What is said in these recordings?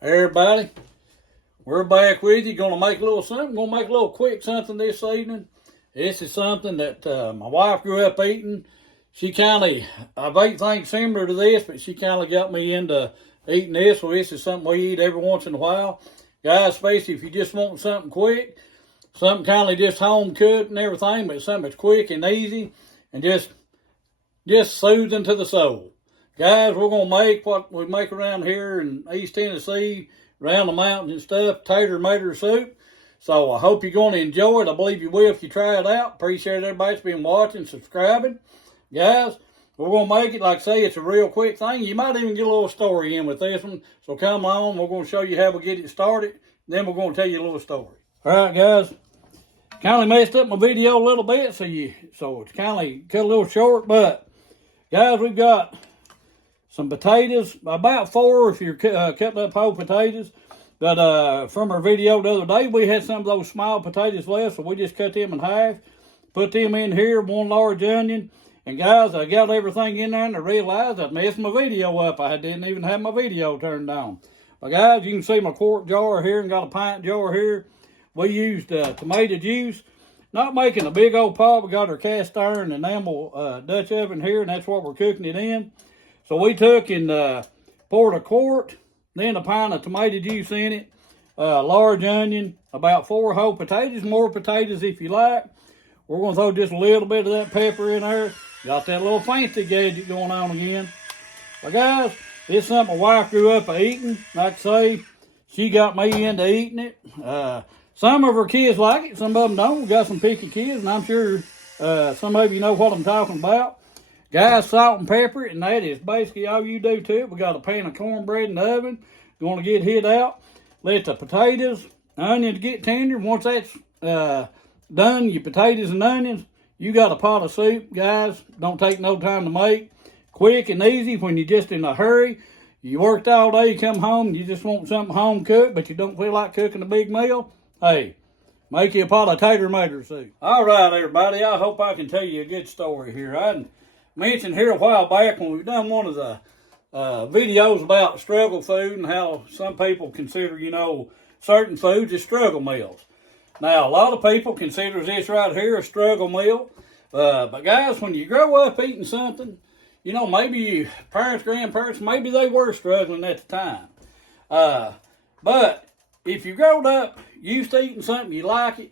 Everybody, we're back with you. Gonna make a little something. Gonna make a little quick something this evening. This is something that my wife grew up eating. She I've ate things similar to this, but she kind of got me into eating this. So this is something we eat every once in a while. Guys, especially if you just want something quick, something kind of just home cooked and everything, but something that's quick and easy and just soothing to the soul. Guys, we're going to make what we make around here in East Tennessee, around the mountains and stuff, tater mater soup. So I hope you're going to enjoy it. I believe you will if you try it out. Appreciate everybody that's been watching, subscribing. Guys, we're going to make it, like I say, it's a real quick thing. You might even get a little story in with this one. So come on, we're going to show you how we get it started. Then we're going to tell you a little story. All right, guys. Kind of messed up my video a little bit, so it's kind of cut a little short. But, guys, we've got some potatoes, about 4 if you're cutting up whole potatoes. But from our video the other day, we had some of those small potatoes left, so we just cut them in half. Put them in here, 1 large onion. And guys, I got everything in there and I realized I'd messed my video up. I didn't even have my video turned on. But guys, you can see my quart jar here and got a pint jar here. We used tomato juice. Not making a big old pot. We got our cast iron enamel Dutch oven here, and that's what we're cooking it in. So we took and poured a quart, then a pint of tomato juice in it, large onion, about 4 whole potatoes, more potatoes if you like. We're going to throw just a little bit of that pepper in there. Got that little fancy gadget going on again. But guys, this is something my wife grew up eating. Like I say, she got me into eating it. Some of her kids like it, some of them don't. We got some picky kids, and I'm sure some of you know what I'm talking about. Guys, salt and pepper it, and that is basically all you do to it. We got a pan of cornbread in the oven. Going to get hit out. Let the potatoes, onions get tender. Once that's done, your potatoes and onions, you got a pot of soup, guys. Don't take no time to make. Quick and easy when you're just in a hurry. You worked all day, you come home, you just want something home cooked, but you don't feel like cooking a big meal. Hey, make you a pot of tater mater soup. All right, everybody, I hope I can tell you a good story here. I mentioned here a while back when we've done one of the videos about struggle food and how some people consider, certain foods as struggle meals. Now, a lot of people consider this right here a struggle meal. But guys, when you grow up eating something, maybe your parents, grandparents, maybe they were struggling at the time. But if you growed up used to eating something, you like it,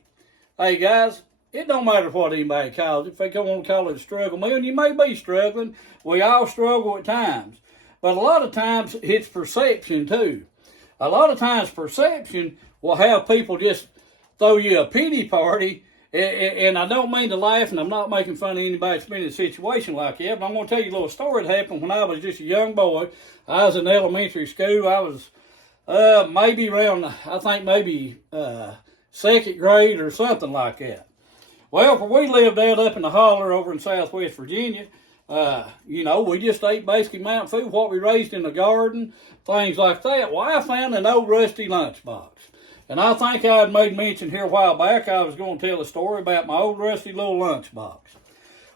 hey guys, it don't matter what anybody calls it. If they don't want to call it a struggle meal, and you may be struggling, we all struggle at times. But a lot of times it's perception too. A lot of times perception will have people just throw you a pity party. And I don't mean to laugh, and I'm not making fun of anybody that's been in a situation like that, but I'm going to tell you a little story that happened when I was just a young boy. I was in elementary school. I was maybe around, I think maybe 2nd grade or something like that. Well, where we lived out up in the holler over in Southwest Virginia, we just ate basically mountain food, what we raised in the garden, things like that. Well, I found an old rusty lunchbox. And I think I had made mention here a while back, I was going to tell a story about my old rusty little lunchbox.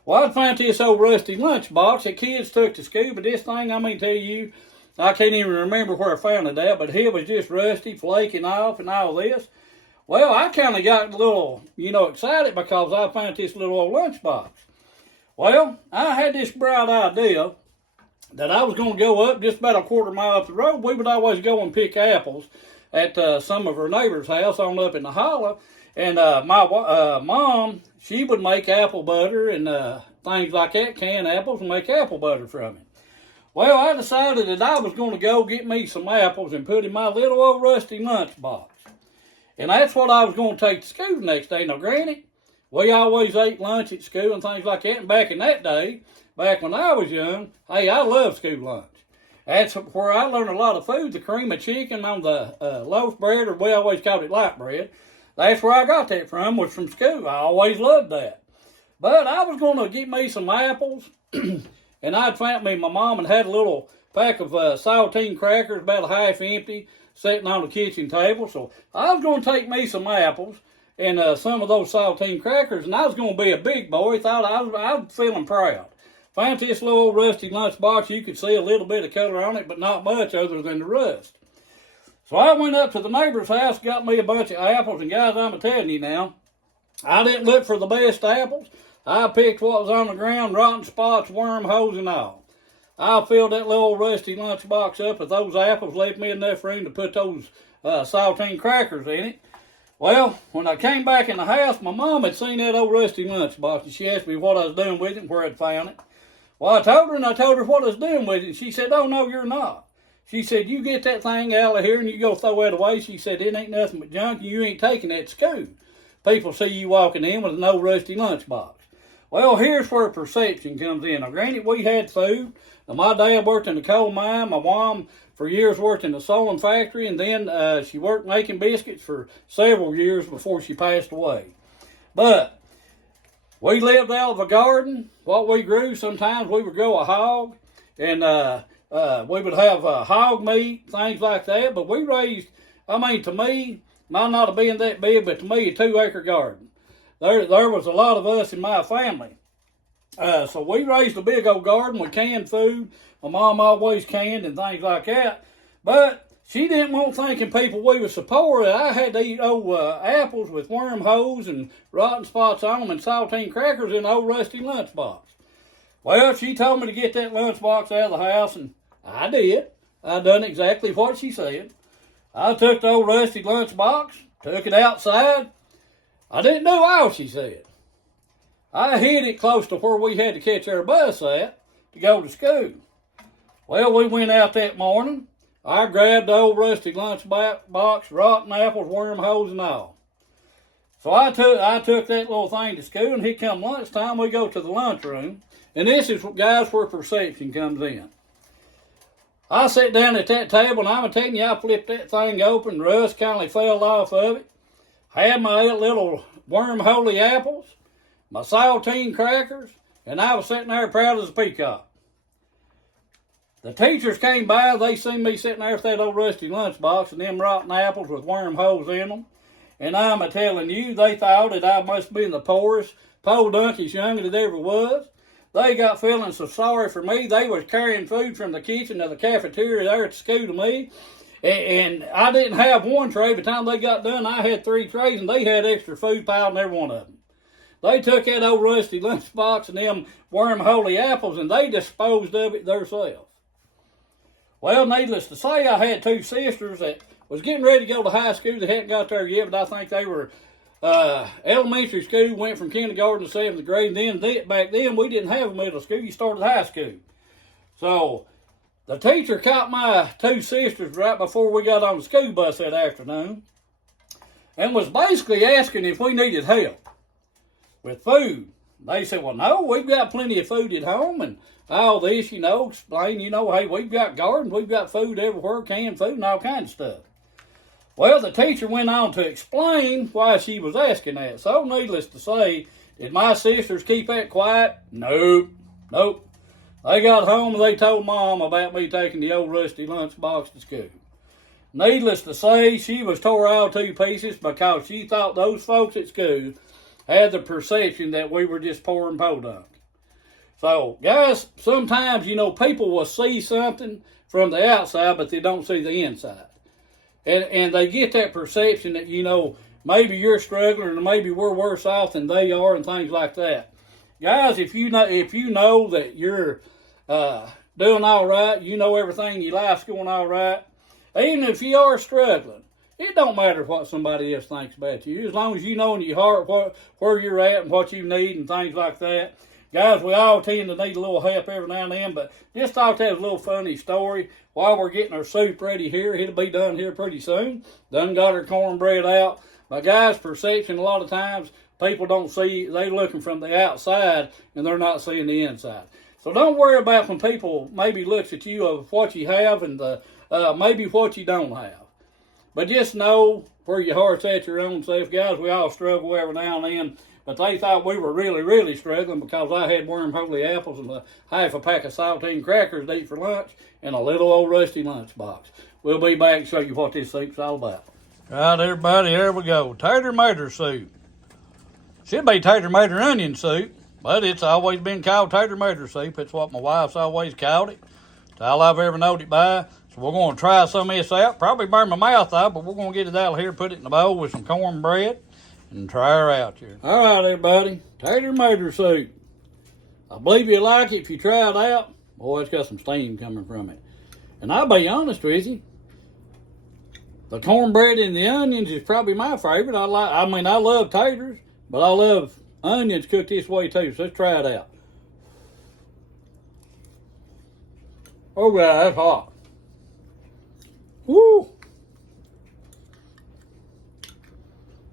Well, I'd found this old rusty lunchbox that kids took to school, but this thing, I mean, tell you, I can't even remember where I found it at, but it was just rusty, flaking off and all this. Well, I kind of got a little, excited because I found this little old lunchbox. Well, I had this bright idea that I was going to go up just about a quarter mile up the road. We would always go and pick apples at some of our neighbor's house on up in the holler. And my mom, she would make apple butter and things like that, canned apples, and make apple butter from it. Well, I decided that I was going to go get me some apples and put in my little old rusty lunchbox. And that's what I was going to take to school the next day. Now, granted, we always ate lunch at school and things like that. And back in that day, back when I was young, hey, I loved school lunch. That's where I learned a lot of food. The cream of chicken on the loaf bread, or we always called it light bread. That's where I got that from, was from school. I always loved that. But I was going to get me some apples, and I'd found my mom had a little pack of saltine crackers, about a half empty, sitting on the kitchen table. So I was going to take me some apples, and some of those saltine crackers, and I was going to be a big boy. Thought I was feeling proud. Found this little old rusty lunchbox. You could see a little bit of color on it, but not much other than the rust. So I went up to the neighbor's house, got me a bunch of apples, and guys, I'm telling you now, I didn't look for the best apples. I picked what was on the ground, rotten spots, wormholes, and all. I filled that little old rusty lunchbox up with those apples, left me enough room to put those saltine crackers in it. Well, when I came back in the house, my mom had seen that old rusty lunchbox, and she asked me what I was doing with it and where I'd found it. Well, I told her what I was doing with it, and she said, "Oh, no, you're not." She said, "You get that thing out of here and you go throw it away." She said, "It ain't nothing but junk, and you ain't taking that to school. People see you walking in with an old rusty lunchbox." Well, here's where perception comes in. Now, granted, we had food. Now, my dad worked in the coal mine. My mom, for years, worked in the sewing factory, and then she worked making biscuits for several years before she passed away. But we lived out of a garden. What we grew, sometimes we would grow a hog, and we would have hog meat, things like that. But we raised, to me, might not have been that big, but to me, a 2-acre garden. There was a lot of us in my family. So we raised a big old garden with canned food. My mom always canned and things like that. But she didn't want thinking people we were so poor that I had to eat old apples with wormholes and rotten spots on them and saltine crackers in an old rusty lunchbox. Well, she told me to get that lunchbox out of the house, and I did. I done exactly what she said. I took the old rusty lunchbox, took it outside. I didn't do all she said. I hid it close to where we had to catch our bus at to go to school. Well, we went out that morning. I grabbed the old rusty lunchbox, rotten apples, wormholes, and all. So I took that little thing to school, and here come lunchtime, we go to the lunchroom. And this is, guys, where perception comes in. I sat down at that table, and I'm telling you, I flipped that thing open, rust kind of fell off of it. Had my little wormholey apples, my saltine crackers, and I was sitting there proud as a peacock. The teachers came by, they seen me sitting there with that old rusty lunchbox and them rotten apples with wormholes in them. And I'm a-telling you, they thought that I must be the poorest, podunkiest youngin' that ever was. They got feeling so sorry for me. They was carrying food from the kitchen to the cafeteria there at the school to me. And I didn't have one tray. By the time they got done, I had 3 trays, and they had extra food piled in every one of them. They took that old rusty lunchbox and them wormholey apples, and they disposed of it themselves. Well, needless to say, I had 2 sisters that was getting ready to go to high school. They hadn't got there yet, but I think they were elementary school, went from kindergarten to 7th grade, and then back then we didn't have a middle school. You started high school. So the teacher caught my 2 sisters right before we got on the school bus that afternoon and was basically asking if we needed help with food. They said, "Well, no, we've got plenty of food at home," and all this, explain, hey, we've got gardens, we've got food everywhere, canned food and all kinds of stuff. Well, the teacher went on to explain why she was asking that. So, needless to say, did my sisters keep that quiet? Nope. They got home and they told Mom about me taking the old rusty lunchbox to school. Needless to say, she was tore all to pieces because she thought those folks at school had the perception that we were just poor and podunk. So, guys, sometimes, people will see something from the outside, but they don't see the inside. And they get that perception that, maybe you're struggling or maybe we're worse off than they are and things like that. Guys, if you know that you're doing all right, everything in your life's going all right, even if you are struggling, it don't matter what somebody else thinks about you. As long as you know in your heart where you're at and what you need and things like that. Guys, we all tend to need a little help every now and then, but just thought that was a little funny story. While we're getting our soup ready here, it'll be done here pretty soon. Done got our cornbread out. But guys, perception, a lot of times, people don't see, they're looking from the outside, and they're not seeing the inside. So don't worry about when people maybe looks at you of what you have and maybe what you don't have. But just know where your heart's at your own self. Guys, we all struggle every now and then. But they thought we were really, really struggling because I had wormholey apples and half a pack of saltine crackers to eat for lunch and a little old rusty lunchbox. We'll be back and show you what this soup's all about. Right, everybody, here we go. Tater mater soup. Should be tater mater onion soup, but it's always been called tater mater soup. It's what my wife's always called it. It's all I've ever known it by. So we're going to try some of this out. Probably burn my mouth out, but we're going to get it out of here, put it in a bowl with some cornbread, and try her out here. All right, everybody. Tater mater soup. I believe you'll like it if you try it out. Boy, it's got some steam coming from it. And I'll be honest with you, the cornbread and the onions is probably my favorite. I love taters, but I love onions cooked this way too. So let's try it out. Oh yeah, that's hot. Woo!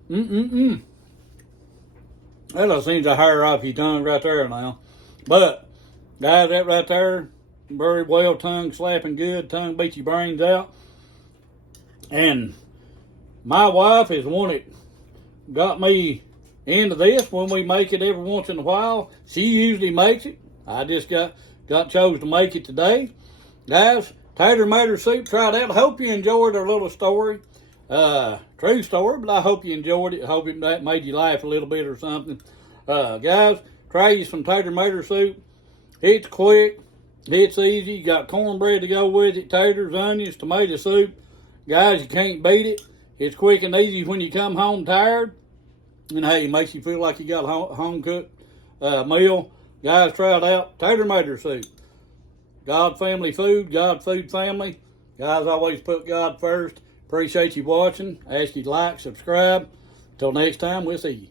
That just seems to hair off your tongue right there now. But, guys, that right there, very well, tongue slapping good, tongue beats your brains out. And my wife is the one that got me into this when we make it every once in a while. She usually makes it. I just got chose to make it today. Guys, tater mater soup, try it out. I hope you enjoyed our little story. True story, but I hope you enjoyed it. I hope that made you laugh a little bit or something. Guys, try you some tater mater soup. It's quick. It's easy. You got cornbread to go with it, taters, onions, tomato soup. Guys, you can't beat it. It's quick and easy when you come home tired. And hey, it makes you feel like you got a home-cooked meal. Guys, try it out. Tater mater soup. God family food, God food family. Guys, always put God first. Appreciate you watching. Ask you to like, subscribe. Until next time, we'll see you.